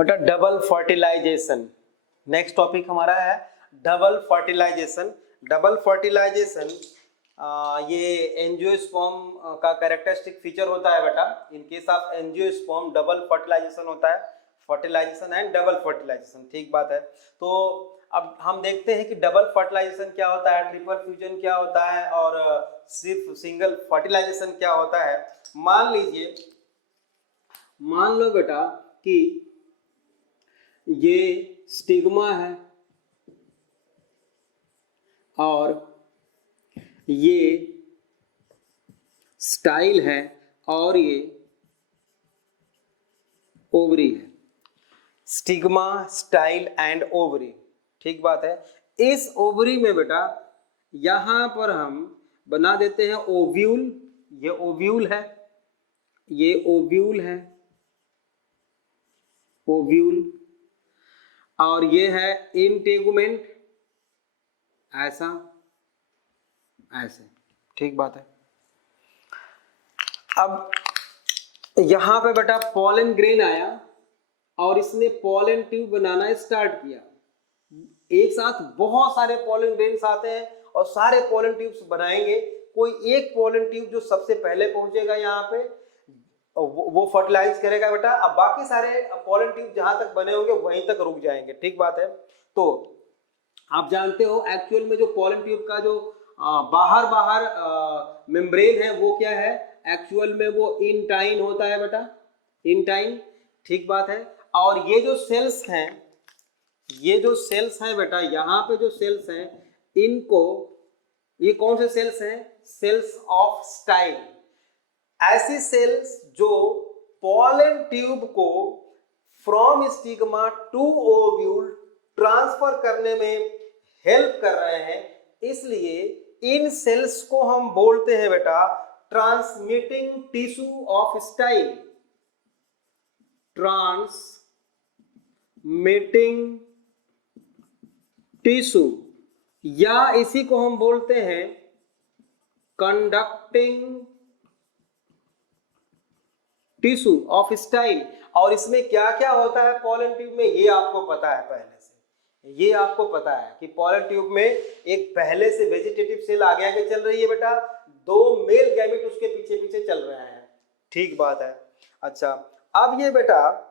बेटा double fertilisation, next topic हमारा है डबल फर्टिलाइजेशन। डबल फर्टिलाइजेशन ये एंजियोस्पर्म का कैरेक्टरिस्टिक फीचर होता है बेटा। In case of angiosperm double fertilization होता है, फर्टिलाइजेशन एंड डबल फर्टिलाइजेशन, ठीक बात है। तो अब हम देखते हैं कि डबल फर्टिलाइजेशन क्या होता है, ट्रिपल फ्यूजन क्या होता है और सिर्फ सिंगल फर्टिलाइजेशन क्या होता है। मान लीजिए, मान लो बेटा कि ये स्टिग्मा है और ये स्टाइल है और ये ओवरी है। स्टिग्मा, स्टाइल एंड ओवरी, ठीक बात है। इस ओवरी में बेटा यहां पर हम बना देते हैं ओव्यूल। ये ओव्यूल है, ये ओव्यूल है, ओव्यूल, और ये है इंटेगुमेंट, ऐसा ऐसे, ठीक बात है। अब यहां पे बेटा पॉलन ग्रेन आया और इसने पॉलन ट्यूब बनाना स्टार्ट किया। एक साथ बहुत सारे पॉलन ग्रेन्स आते हैं और सारे पॉलन ट्यूब्स बनाएंगे। कोई एक पॉलन ट्यूब जो सबसे पहले पहुंचेगा यहाँ पे वो फर्टिलाइज करेगा बेटा। अब बाकी सारे पॉलन ट्यूब जहां तक बने होंगे वहीं तक रुक जाएंगे, ठीक बात है। तो आप जानते हो एक्चुअल में जो पॉलन ट्यूब का जो बाहर मेम्ब्रेन है वो क्या है, एक्चुअल में वो इंटाइन होता है बेटा, इंटाइन, ठीक बात है। और ये जो सेल्स हैं, ये जो सेल्स हैं बेटा, यहाँ पे जो सेल्स हैं इनको, ये कौन से सेल्स हैं, सेल्स ऑफ स्टाइल। ऐसी सेल्स जो पॉलन ट्यूब को from stigma to ovule transfer करने में हेल्प कर रहे हैं, इसलिए इन सेल्स को हम बोलते हैं बेटा transmitting tissue of style. Transmitting tissue, या इसी को हम बोलते हैं कंडक्टिंग टिश्यू ऑफ स्टाइल। और इसमें क्या क्या होता है पॉलन ट्यूब में, ये आपको पता है पहले से, ये आपको पता है कि पॉलन ट्यूब में एक पहले से वेजिटेटिव सेल आगे आगे चल रही है बेटा, दो मेल गैमेट उसके पीछे पीछे चल रहे हैं, ठीक बात है। अच्छा, अब ये बेटा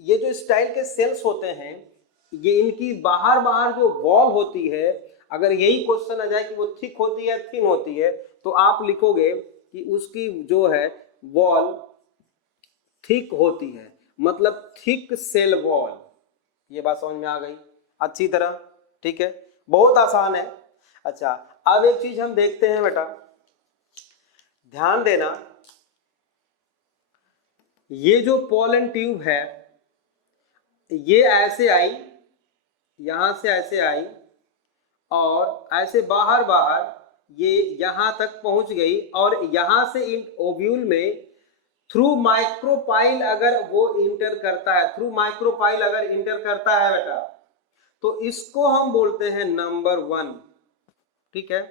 ये जो स्टाइल के सेल्स होते हैं, ये इनकी बाहर जो वॉल होती है, अगर यही क्वेश्चन आ जाए कि वो थिक होती है थिन होती है, तो आप लिखोगे कि उसकी जो है वॉल थिक होती है, मतलब थिक सेल वॉल। ये बात समझ में आ गई अच्छी तरह, ठीक है, बहुत आसान है। अच्छा, अब एक चीज हम देखते हैं बेटा, ध्यान देना, ये जो पॉलन ट्यूब है ये ऐसे आई, यहां से ऐसे आई और ऐसे बाहर ये यहां तक पहुंच गई और यहां से इन ओव्यूल में थ्रू माइक्रोपाइल अगर वो इंटर करता है, थ्रू माइक्रोपाइल अगर इंटर करता है बेटा, तो इसको हम बोलते हैं नंबर 1, ठीक है।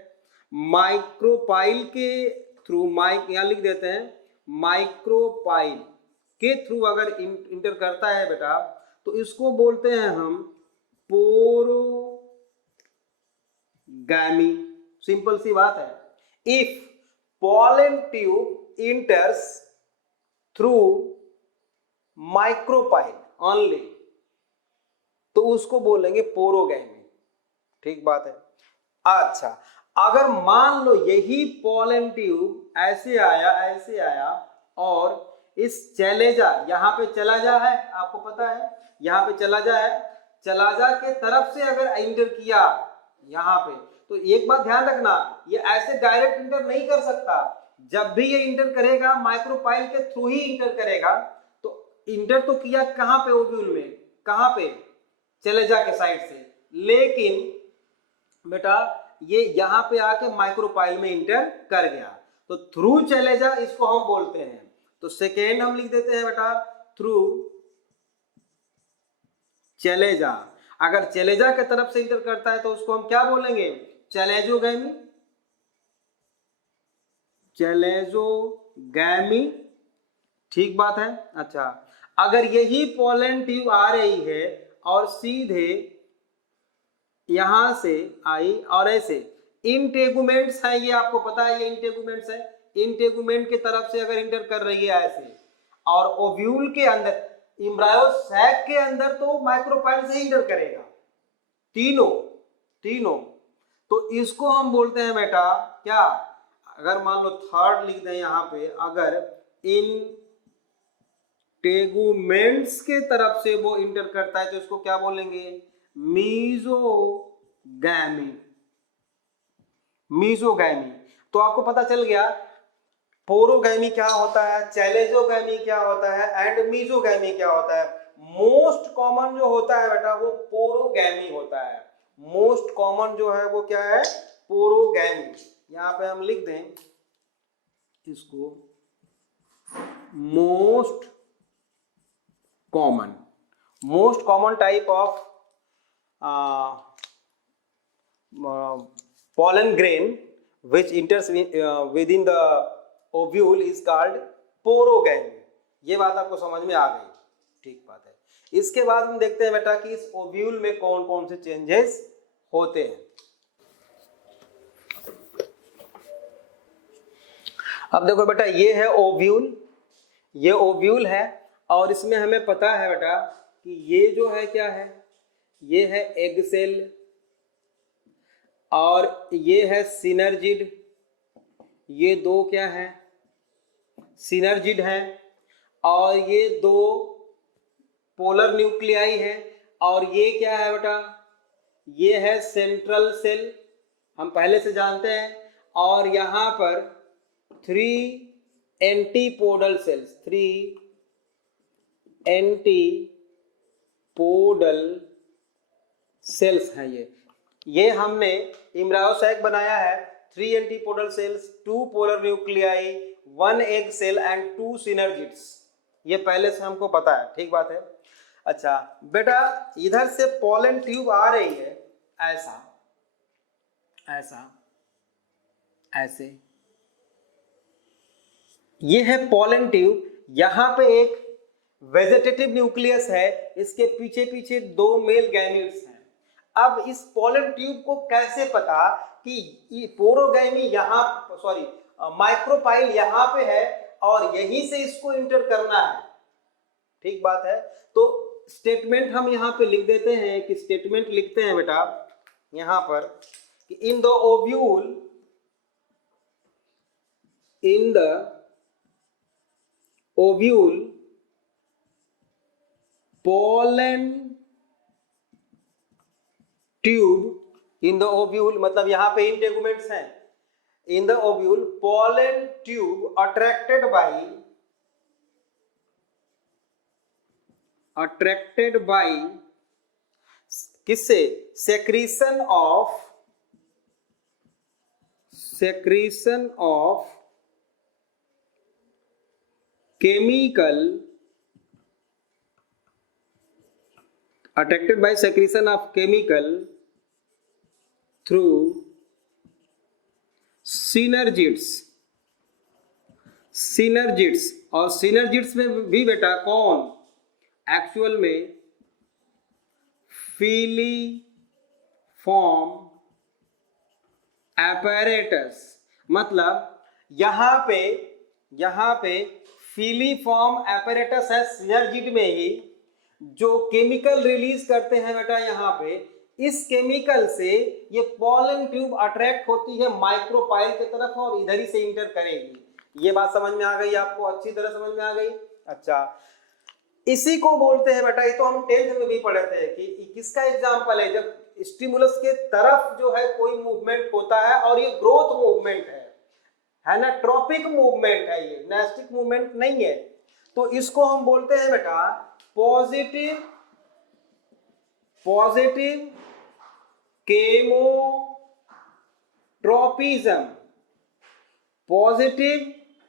माइक्रोपाइल के थ्रू, यहां लिख देते हैं, माइक्रोपाइल के थ्रू अगर इंटर करता है बेटा, तो इसको बोलते हैं हम पोरोगैमी। सिंपल सी बात है। If pollen tube इंटर्स through micropyle only, तो उसको बोलेंगे पोरोगैमी, ठीक बात है। अच्छा, अगर मान लो यही पॉलन ट्यूब ऐसे आया और इस चले जा, यहां पे चला जा है, आपको पता है यहां पे चला जा है, चला जा के तरफ से अगर इंटर किया यहां पे, तो एक बात ध्यान रखना, ये ऐसे डायरेक्ट इंटर नहीं कर सकता। जब भी ये इंटर करेगा माइक्रोपाइल के थ्रू ही इंटर करेगा। तो इंटर तो किया कहां पे, ओव्यूल में, कहां पे, चले जा के साइड से, लेकिन बेटा ये यहां पे आके माइक्रोपाइल में इंटर कर गया, तो थ्रू चले जा इसको हम बोलते हैं। तो सेकेंड हम लिख देते हैं बेटा थ्रू चले जा। अगर चले जा के तरफ से इंटर करता है तो उसको हम क्या बोलेंगे, चलेजोगैमी, चलेजोगैमी, ठीक बात है। अच्छा, अगर यही पोलन ट्यूब आ रही है और सीधे यहां से आई और ऐसे इंटेगुमेंट्स है, ये आपको पता है ये इंटेगुमेंट्स है, इंटेगुमेंट के तरफ से अगर इंटर कर रही है ऐसे, और ओव्यूल के अंदर एम्ब्रायो सैक के अंदर तो माइक्रोपाइल से इंटर करेगा, तीनों। तो इसको हम बोलते हैं बेटा क्या, अगर मान लो थर्ड लिख दें यहाँ पे, अगर इन टेगुमेंट्स के तरफ से वो इंटर करता है तो इसको क्या बोलेंगे, मीजोगैमी। तो आपको पता चल गया पोरोगैमी क्या होता है, चैलेजोगैमी क्या होता है एंड मीजोगैमी क्या होता है। मोस्ट कॉमन जो होता है बेटा वो पोरोगैमी होता है, मोस्ट कॉमन जो है वो क्या है, पोरोगैमी। यहां पे हम लिख दें इसको most common type of pollen grain which enters within the ovule is called porogamy। ये बात आपको समझ में आ गई, ठीक बात है। इसके बाद हम देखते हैं बेटा कि इस ओव्यूल में कौन कौन से चेंजेस होते हैं। अब देखो बेटा ये है ओव्यूल, ये ओव्यूल है और इसमें हमें पता है बेटा कि ये जो है क्या है, ये है एग सेल और ये है सिनर्जिड, ये दो क्या है सिनर्जिड है, और ये दो पोलर न्यूक्लियाई है, और ये क्या है बेटा, ये है सेंट्रल सेल, हम पहले से जानते हैं, और यहां पर 3 एंटीपोडल सेल्स, 3 एंटीपोडल सेल्स हैं ये हमने एम्ब्रायो सैक बनाया है, 3 antipodal cells, 2 polar nuclei, 1 egg cell and 2 synergids, ये पहले से हमको पता है, ठीक बात है। अच्छा बेटा इधर से पोलन ट्यूब आ रही है ऐसे, ये है पोलन ट्यूब, यहां पे एक वेजिटेटिव न्यूक्लियस है, इसके पीछे पीछे 2 मेल गैमेट्स हैं। अब इस पोलन ट्यूब को कैसे पता कि पोरोगैमी यहाँ माइक्रोपाइल यहाँ पे है और यहीं से इसको इंटर करना है, ठीक बात है। तो स्टेटमेंट हम यहाँ पे लिख देते हैं कि स्टेटमेंट लिखते हैं बेटा यहाँ पर कि in the ovule pollen tube, in the ovule मतलब यहां पे इंटेगुमेंट्स हैं, in the ovule pollen tube attracted by किससे, secretion of chemical, attracted by secretion of chemical through synergids, और synergids में भी बेटा कौन, एक्चुअल में फीलीफॉर्म apparatus, मतलब यहां पे फीलीफॉर्म apparatus है सिनर्जिड में ही, जो केमिकल रिलीज करते हैं बेटा यहाँ पे, इस केमिकल से ये पोलन ट्यूब अट्रैक्ट होती है माइक्रोपाइल की तरफ और इधर ही से इंटर करेगी। ये बात समझ में आ गई आपको, अच्छी तरह समझ में आ गई। अच्छा इसी को बोलते हैं बेटा, ये तो हम 10th में भी पढ़े थे कि किसका एग्जाम्पल है, जब स्टिमुलस के तरफ जो है कोई मूवमेंट होता है और ये ग्रोथ मूवमेंट है ना, ट्रॉपिक मूवमेंट है, ये नेस्टिक मूवमेंट नहीं है, तो इसको हम बोलते हैं बेटा पॉजिटिव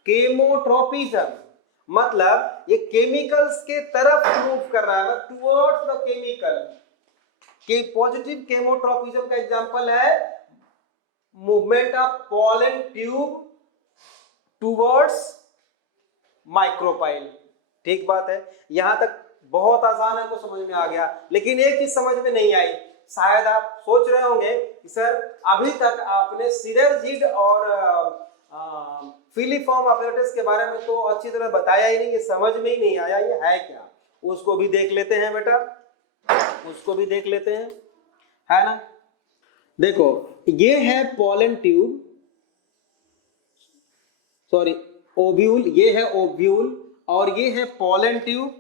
केमोट्रोपिज्म, मतलब ये केमिकल्स के तरफ मूव कर रहा है, टुवर्ड्स द केमिकल। कि पॉजिटिव केमोट्रोपिज्म का एग्जांपल है movement of pollen tube towards micropyle, ठीक बात है, यहाँ तक बहुत आसान है, हमको समझ में आ गया। लेकिन एक चीज समझ में नहीं आई, शायद आप सोच रहे होंगे कि सर अभी तक आपने सिनर्जिड और फिलीफॉर्म ऑपरेटर्स के बारे में तो अच्छी तरह बताया ही नहीं, ये समझ में ही नहीं आया ये है क्या। उसको भी देख लेते हैं बेटा, उसको भी देख लेते हैं, है ना। देखो ये है पोलन ट्यूब, सॉरी ओव्यूल, ये है ओव्यूल और ये है पोलन ट्यूब।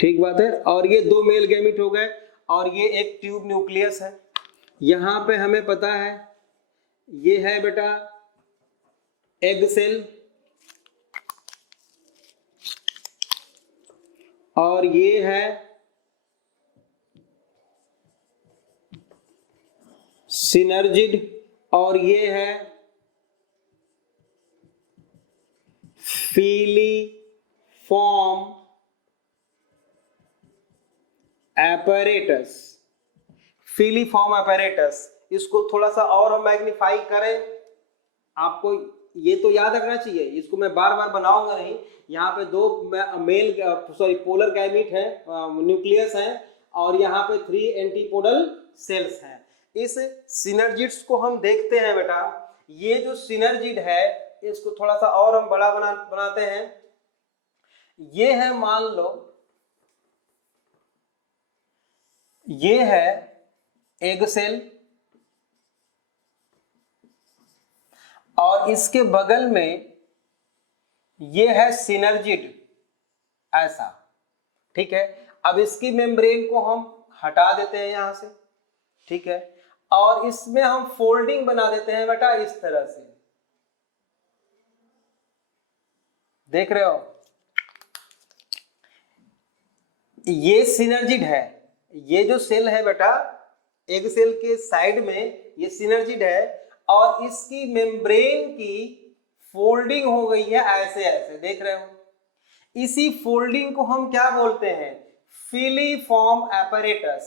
ठीक बात है, और ये दो मेल गैमिट हो गए और ये एक ट्यूब न्यूक्लियस है। यहां पे हमें पता है ये है बेटा एग सेल और ये है सिनर्जिड और ये है फिलीफॉर्म apparatus। फिलीफॉर्म apparatus, इसको थोड़ा सा और हम मैग्नीफाई करें, आपको ये तो याद रखना चाहिए, इसको मैं बार बार बनाऊंगा नहीं। यहाँ पे दो मेल सॉरी पोलर गैमीट है, न्यूक्लियस है और यहाँ पे 3 एंटीपोडल सेल्स हैं। इस सिनर्जिड्स को हम देखते हैं बेटा, ये जो सिनर्जिड है इसको थोड़ा सा और हम बड़ा बनाते हैं। ये है मान लो ये है एग सेल और इसके बगल में ये है सिनर्जिड, ऐसा, ठीक है। अब इसकी मेम्ब्रेन को हम हटा देते हैं यहां से, ठीक है, और इसमें हम फोल्डिंग बना देते हैं बेटा इस तरह से, देख रहे हो, ये सिनर्जिड है, ये जो सेल है बेटा एग सेल के साइड में ये सिनर्जिड है और इसकी मेम्ब्रेन की फोल्डिंग हो गई है ऐसे ऐसे, देख रहे हो। इसी फोल्डिंग को हम क्या बोलते हैं, फिलीफॉर्म apparatus।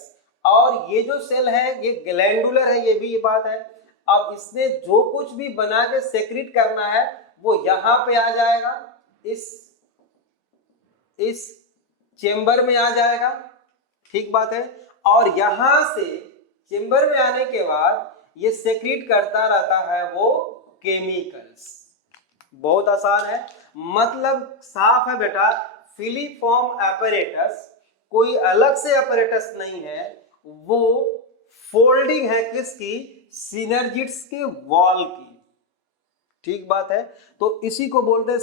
और ये जो सेल है ये ग्लैंडुलर है, ये भी ये बात है। अब इसने जो कुछ भी बना के सेक्रेट करना है वो यहां पे आ जाएगा, इस चेंबर में आ जाएगा, ठीक बात है। और यहां से चेंबर में आने के बाद ये सेक्रेट करता रहता है वो केमिकल्स। बहुत आसान है, मतलब साफ है बेटा, फिलीफॉर्म apparatus कोई अलग से apparatus नहीं है, वो फोल्डिंग है किसकी, सिनर्जिड्स के वॉल की, ठीक बात है। तो इसी को बोलते हैं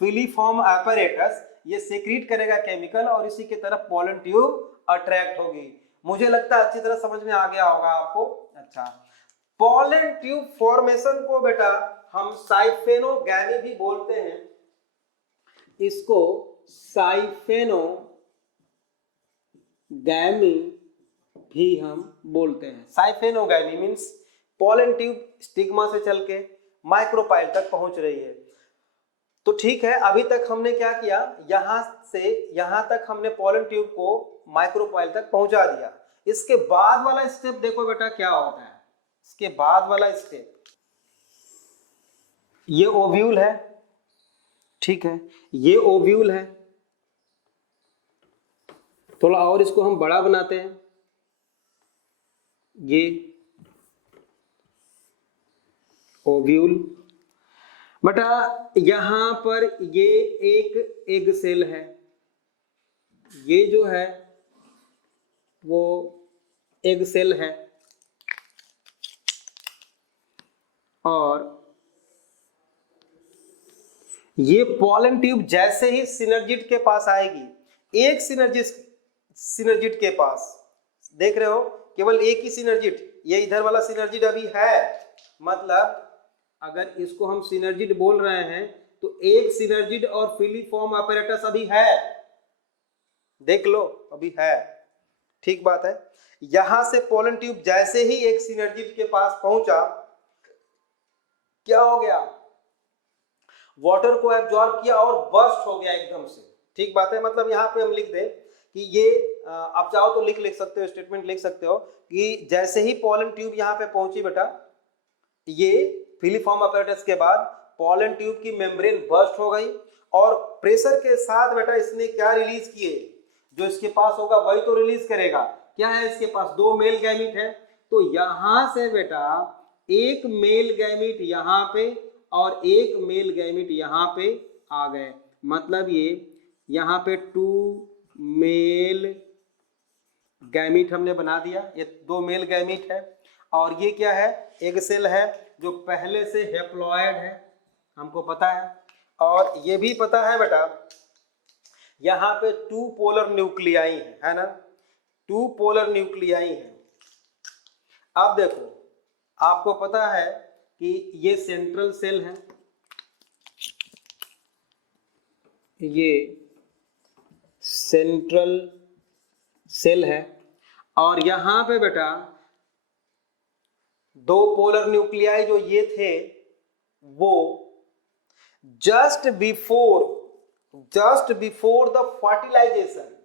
फिलीफॉर्म apparatus। ये सेक्रेट करेगा केमिकल और इसी के तरफ पोलन ट्यूब अट्रैक्ट होगी। मुझे लगता है अच्छी तरह समझ में आ गया होगा आपको। अच्छा, पोलन ट्यूब फॉर्मेशन को बेटा हम साइफेनोगैमी भी बोलते हैं, इसको साइफेनोगैमी भी हम बोलते हैं। साइफेनोगैमी मींस पोलन ट्यूब स्टिग्मा से चल के माइक्रोपाइल तक पहुंच रही है। तो ठीक है, अभी तक हमने क्या किया, यहां से यहां तक हमने पोलन ट्यूब को माइक्रोपाइल तक पहुंचा दिया। इसके बाद वाला स्टेप देखो बेटा क्या होता है। इसके बाद वाला स्टेप, ये ओव्यूल है, ठीक है, ये ओव्यूल है। थोड़ा और इसको हम बड़ा बनाते हैं, ये ओव्यूल बेटा, यहां पर ये एक एग सेल है, ये जो है वो एग सेल है और ये पोलन ट्यूब जैसे ही सिनर्जिड के पास आएगी, एक सिनर्जिड के पास, देख रहे हो केवल एक ही सिनर्जिड, ये इधर वाला सिनर्जिड अभी है, मतलब अगर इसको हम सिनर्जिड बोल रहे हैं तो एक सिनर्जिड और फिलीफॉर्म apparatus अभी है, देख लो अभी है, ठीक बात है। यहां से पोलन ट्यूब जैसे ही एक सिनर्जिड के पास पहुंचा, क्या हो गया, वाटर को एब्जॉर्ब किया और बर्स्ट हो गया एकदम से, ठीक बात है। मतलब यहां पे हम लिख दे कि ये आप चाहो तो लिख सकते हो, स्टेटमेंट लिख सकते हो कि जैसे ही पोलन ट्यूब यहाँ पे पहुंची बेटा, ये फिलीफॉर्म अपैरेटस के बाद पोलन ट्यूब की मेम्ब्रेन बर्स्ट हो गई और प्रेशर के साथ बेटा इसने क्या रिलीज किए, जो इसके पास होगा वही तो रिलीज करेगा। क्या है इसके पास, 2 मेल गैमीट है, तो यहां से बेटा एक मेल गैमीट यहाँ पे और एक मेल गैमीट यहाँ पे आ गए, मतलब ये यहाँ पे 2 मेल गैमीट हमने बना दिया, ये 2 मेल गैमीट है। और ये क्या है, एग सेल है जो पहले से हैप्लॉयड है, हमको पता है। और ये भी पता है बेटा यहाँ पे 2 पोलर न्यूक्लियाई है ना, 2 पोलर न्यूक्लियाई है। अब देखो आपको पता है कि ये सेंट्रल सेल है, ये सेंट्रल सेल है, और यहां पे बेटा 2 पोलर न्यूक्लियाई जो ये थे वो जस्ट बिफोर द फर्टिलाइजेशन,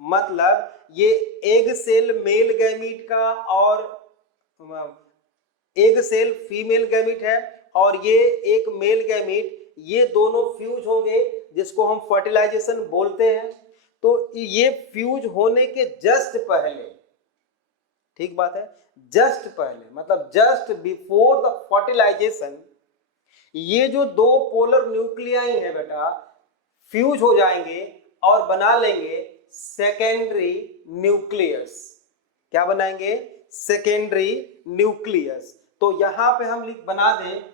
मतलब ये एग सेल मेल गैमीट का और एग सेल फीमेल गैमीट है, और ये एक मेल गैमीट, ये दोनों फ्यूज होंगे जिसको हम फर्टिलाइजेशन बोलते हैं। तो ये फ्यूज होने के जस्ट पहले, ठीक बात है, जस्ट पहले मतलब जस्ट बिफोर द फर्टिलाइजेशन ये जो 2 पोलर न्यूक्लियाई है बेटा फ्यूज हो जाएंगे और बना लेंगे सेकेंडरी न्यूक्लियस। क्या बनाएंगे, सेकेंडरी न्यूक्लियस। तो यहां पे हम बना दें,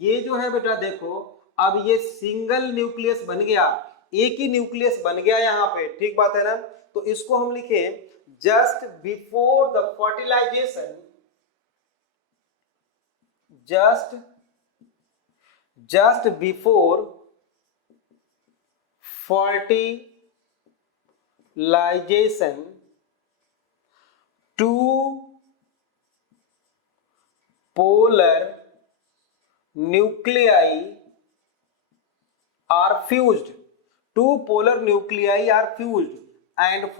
ये जो है बेटा देखो अब ये सिंगल न्यूक्लियस बन गया, एक ही न्यूक्लियस बन गया यहाँ पे, ठीक बात है ना। तो इसको हम लिखें just before the fertilization, just before fertilization 2 polar nuclei are fused, 2 polar nuclei are fused and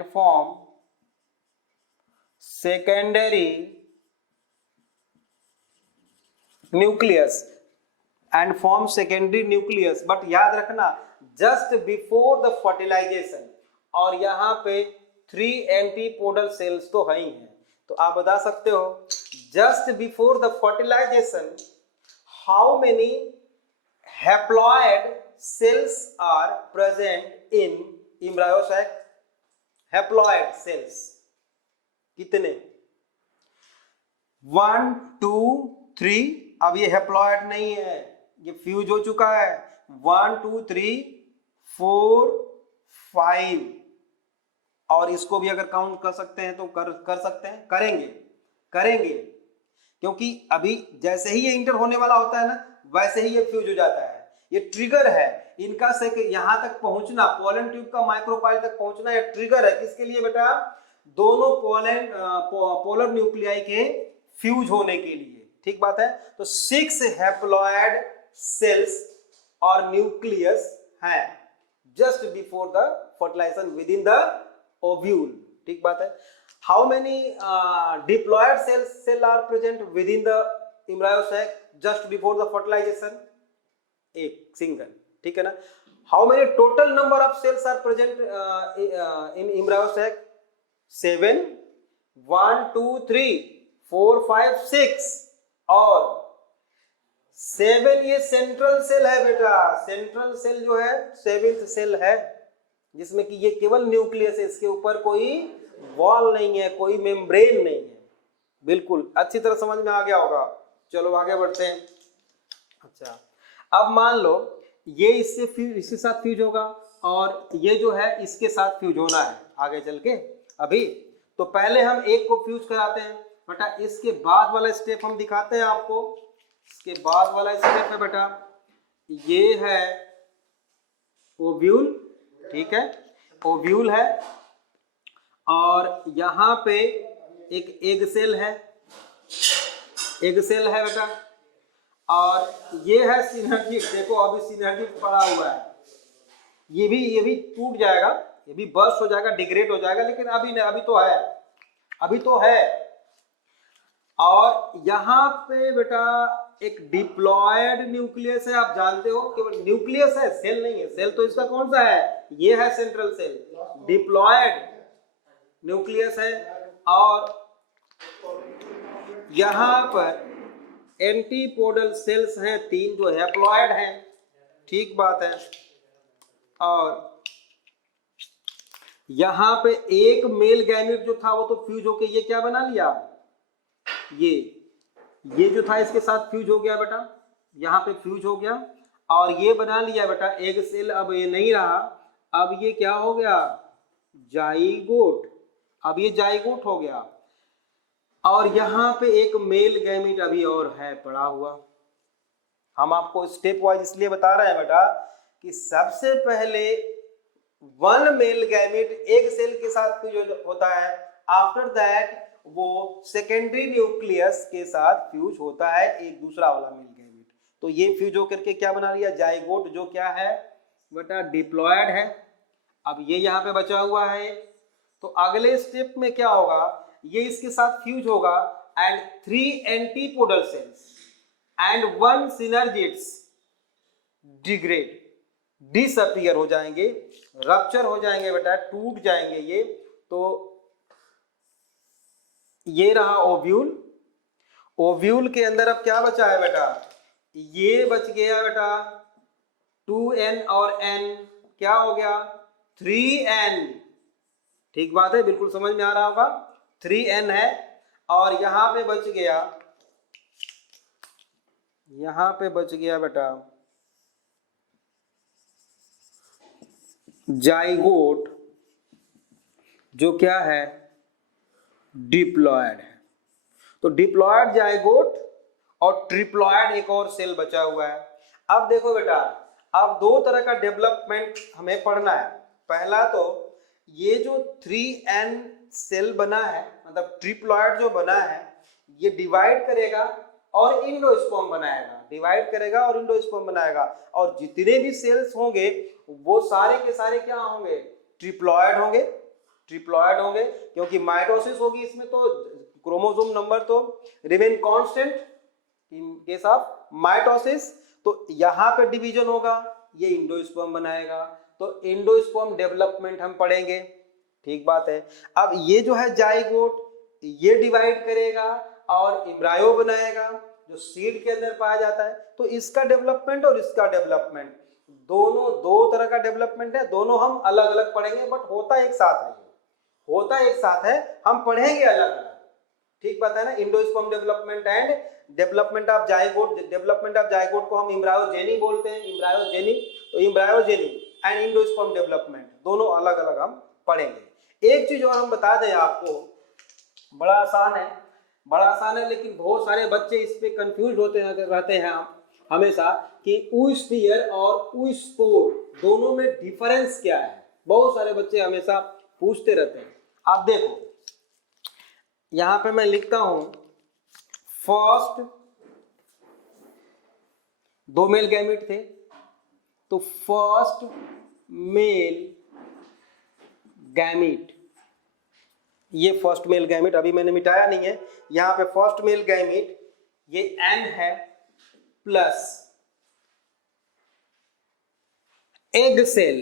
form secondary nucleus and form secondary nucleus. But याद रखना जस्ट बिफोर द फर्टिलाइजेशन, और यहाँ पे 3 एंटीपोडल सेल्स तो है ही हैं। तो आप बता सकते हो just before the fertilisation how many haploid cells are present in embryo sac. Haploid cells कितने, 1 2 3। अब ये हैप्लॉयड नहीं है, ये फ्यूज हो चुका है, 1 2 3 4 5, और इसको भी अगर काउंट कर सकते हैं तो कर सकते हैं, करेंगे क्योंकि अभी जैसे ही ये इंटर होने वाला होता है ना वैसे ही ये फ्यूज हो जाता है। ये ट्रिगर है इनका से यहां तक पहुंचना, पोलन ट्यूब का माइक्रोपाइल तक पहुंचना, ये ट्रिगर है किसके लिए बेटा, दोनों पोलर न्यूक्लियाई के फ्यूज होने के लिए, ठीक बात है। तो 6 हैप्लॉयड सेल्स और न्यूक्लियस है just before the fertilisation within the ovule, ठीक बात है। How many diploid cell are present within the embryo sac just before the fertilisation, एक सिंगल, ठीक है ना। How many total number of cells are present in embryo sac, 7, 1 2 3 4 5 6, और 7 ये central cell है बेटा, सेंट्रल सेल जो है 7th सेल है जिसमें कि ये केवल न्यूक्लियस है, इसके ऊपर कोई वॉल नहीं है, कोई मेम्ब्रेन नहीं है। बिल्कुल अच्छी तरह समझ में आ गया होगा। चलो आगे बढ़ते हैं। अच्छा अब मान लो ये इसके साथ फ्यूज होगा और ये जो है इसके साथ फ्यूज होना है आगे चल के। अभी तो पहले हम एक को फ्यूज कराते हैं बेटा, इसके बाद वाला स्टेप हम दिखाते हैं आपको। इसके बाद वाला स्टेप है बेटा, ये है ओव्यूल, ठीक है, ओव्यूल है, और यहाँ पे एक एग सेल है, एग सेल है बेटा, और ये है सिनर्जिक। देखो अभी सिनर्जिक पड़ा हुआ है, ये भी टूट जाएगा, ये भी बर्स्ट हो जाएगा, डिग्रेड हो जाएगा, लेकिन अभी नहीं, अभी तो है, अभी तो है। और यहाँ पे बेटा एक डिप्लॉयड न्यूक्लियस है, आप जानते हो केवल न्यूक्लियस है, सेल नहीं है। सेल तो इसका कौन सा है, ये है सेंट्रल सेल। डिप्लॉयड न्यूक्लियस है और यहाँ पर एंटीपोडल सेल्स हैं 3 जो हैप्लॉयड हैं, ठीक बात है। और यहाँ पे एक मेल गैमेट जो था वो तो फ्यूज होके ये क्या बना लिया, ये जो था इसके साथ फ्यूज हो गया बेटा, यहाँ पे फ्यूज हो गया और ये बना लिया बेटा एग सेल। अब ये नहीं रहा, अब ये क्या हो गया, जाइगोट। अब ये जाइगोट हो गया और यहाँ पे एक मेल गैमेट अभी और है पड़ा हुआ। हम आपको स्टेप वाइज इसलिए बता रहे हैं बेटा कि सबसे पहले one male gamete egg cell के साथ फ्यूज होता है, आफ्टर दैट वो सेकेंडरी न्यूक्लियस के साथ फ्यूज होता है एक दूसरा वाला मेल गैमेट। तो ये फ्यूज होकर के क्या बना लिया, जाइगोट, जो क्या है बेटा डिप्लॉयड है। अब ये यहाँ पे बचा हुआ है, तो अगले स्टेप में क्या होगा, ये इसके साथ फ्यूज होगा and 3 antipodal sales and 1 synergids degrade, disappear हो जाएंगे, रप्चर हो जाएंगे बेटा, टूट जाएंगे ये। तो ये रहा ओव्यूल। ओव्यूल के अंदर अब क्या बचा है बेटा, ये बच गया बेटा 2n और n क्या हो गया 3n, ठीक बात है, बिल्कुल समझ में आ रहा होगा, 3n है। और यहां पे बच गया, यहां पे बच गया बेटा जाइगोट, जो क्या है डिप्लॉयड है। तो डिप्लॉयड, जाइगोट और ट्रिप्लॉयड एक और सेल बचा हुआ है। अब देखो बेटा, अब 2 तरह का डेवलपमेंट हमें पढ़ना है। पहला तो ये जो 3n सेल बना है, मतलब ट्रिप्लॉयड जो बना है, ये डिवाइड करेगा और इंडोस्पर्म बनाएगा, डिवाइड करेगा और इंडोस्पर्म बनाएगा। और जितने भी सेल्स होंगे वो सारे के सारे क्या होंगे, ट्रिप्लॉयड होंगे, ट्रिप्लॉयड होंगे, क्योंकि माइटोसिस होगी इसमें, तो क्रोमोसोम नंबर तो remain constant in case of mitosis. तो यहाँ पे डिवीजन होगा, ये इंडोस्पर्म बनाएगा, तो इंडोस्पर्म डेवलपमेंट हम पढ़ेंगे, ठीक बात है। अब ये जो है जाइगोट, ये डिवाइड करेगा और एम्ब्रायो बनाएगा जो सीड के अंदर पाया जाता है। तो इसका डेवलपमेंट और इसका डेवलपमेंट दोनों 2 तरह का डेवलपमेंट है, दोनों हम अलग अलग पढ़ेंगे, बट होता एक साथ है, होता एक साथ है, हम पढ़ेंगे अलग अलग, ठीक बात है ना। Endosperm development and development of zygote, development of zygote को हम एम्ब्रायोजेनी बोलते हैं, एम्ब्रायोजेनी। तो एम्ब्रायोजेनी एंड इंडोस्पर्म डेवलपमेंट दोनों अलग अलग हम पढ़ेंगे। एक चीज और हम बता दें आपको, बड़ा आसान है, बड़ा आसान है, लेकिन बहुत सारे बच्चे इस पे कंफ्यूज होते रहते हैं हमेशा कि ऊस्फियर और ऊस्पोर दोनों में डिफरेंस क्या है। बहुत सारे बच्चे हमेशा पूछते रहते हैं। आप देखो यहां पे मैं लिखता हूं, फर्स्ट 2 मेल गैमेट थे, तो फर्स्ट मेल गैमेट, ये फर्स्ट मेल गैमेट, अभी मैंने मिटाया नहीं है, यहां पे फर्स्ट मेल गैमेट ये n है plus egg cell,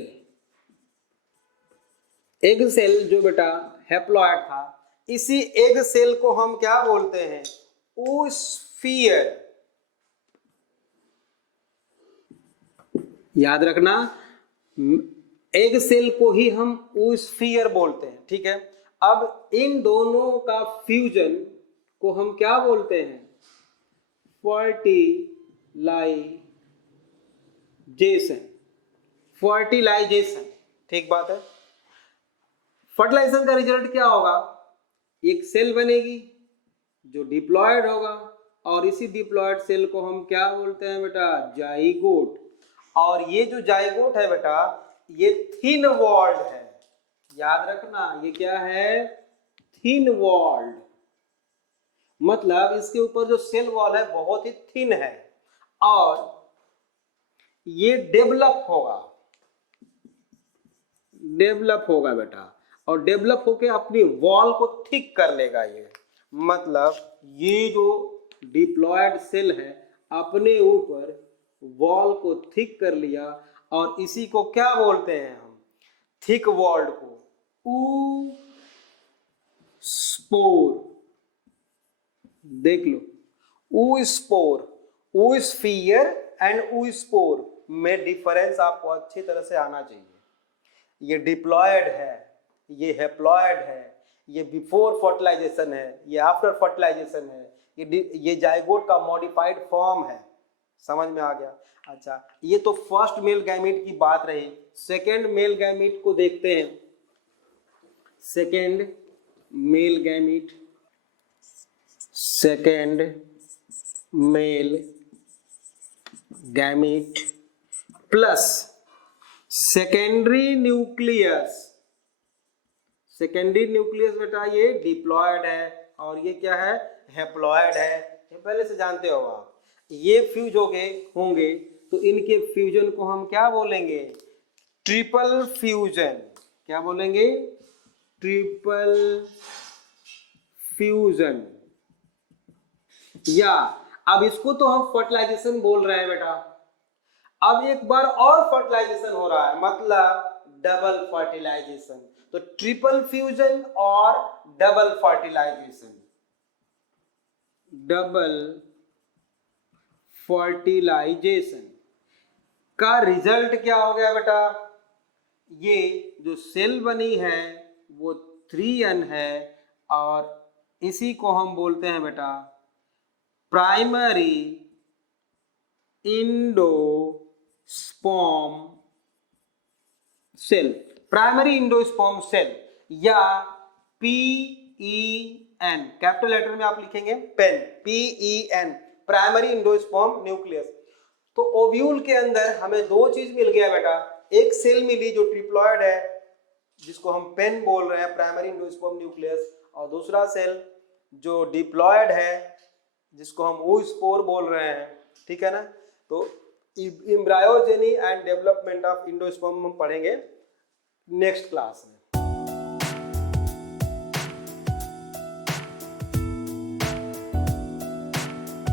egg cell जो बेटा हैप्लॉयड था, इसी एग सेल को हम क्या बोलते हैं, oosphere। याद रखना, एग सेल को ही हम oosphere बोलते हैं, ठीक है। अब इन दोनों का फ्यूजन को हम क्या बोलते हैं, फर्टिलाइजेशन, फर्टिलाइजेशन, ठीक बात है। फर्टिलाइजेशन का रिजल्ट क्या होगा, एक सेल बनेगी जो डिप्लॉयड होगा और इसी डिप्लॉयड सेल को हम क्या बोलते हैं बेटा, जाइगोट। और ये जो जाइगोट है बेटा ये थिन वॉल्ड है, याद रखना, ये क्या है, थिन वॉल्ड, मतलब इसके ऊपर जो सेल वॉल है बहुत ही थिन है और ये डेवलप होगा, डेवलप होगा बेटा, और डेवलप होके अपनी वॉल को थिक कर लेगा। ये मतलब ये जो डिप्लॉयड सेल है अपने ऊपर वॉल को थिक कर लिया, और इसी को क्या बोलते हैं हम, थिक वॉल्ड को ऊ स्पोर। देख लो, ऊ स्पोर, ऊ स्फीयर एंड ऊ स्पोर में डिफरेंस आपको अच्छी तरह से आना चाहिए। ये डिप्लॉयड है, ये हैप्लॉयड है, ये बिफोर फर्टिलाइजेशन है, ये आफ्टर फर्टिलाइजेशन है, ये जाइगोट का मॉडिफाइड फॉर्म है। समझ में आ गया? अच्छा, ये तो फर्स्ट मेल गैमीट की बात रही। सेकेंड मेल गैमीट को देखते हैं। Second male gamete, second male gamete plus secondary nucleus. Secondary nucleus बेटा ये डिप्लॉयड है और ये क्या है, हैप्लॉयड है। ये पहले से जानते हो आप। ये फ्यूज होंगे तो इनके फ्यूजन को हम क्या बोलेंगे, ट्रिपल फ्यूजन। क्या बोलेंगे, ट्रिपल फ्यूजन। या अब इसको तो हम फर्टिलाइजेशन बोल रहे हैं बेटा, अब एक बार और फर्टिलाइजेशन हो रहा है, मतलब डबल फर्टिलाइजेशन। तो ट्रिपल फ्यूजन और डबल फर्टिलाइजेशन, डबल फर्टिलाइजेशन का रिजल्ट क्या हो गया बेटा, ये जो सेल बनी है वो 3n है, और इसी को हम बोलते हैं बेटा primary endosperm cell. Primary endosperm cell या PEN, कैपिटल लेटर में आप लिखेंगे pen, PEN, primary endosperm nucleus. तो ओव्यूल के अंदर हमें दो चीज मिल गया बेटा, एक सेल मिली जो ट्रिप्लॉयड है जिसको हम पेन बोल रहे हैं, प्राइमरी इंडोस्पर्म न्यूक्लियस, और दूसरा सेल जो डिप्लॉयड है जिसको हम oospore बोल रहे हैं। ठीक है ना? तो एम्ब्रायोजेनी एंड डेवलपमेंट ऑफ इंडोस्पर्म हम पढ़ेंगे नेक्स्ट क्लास में।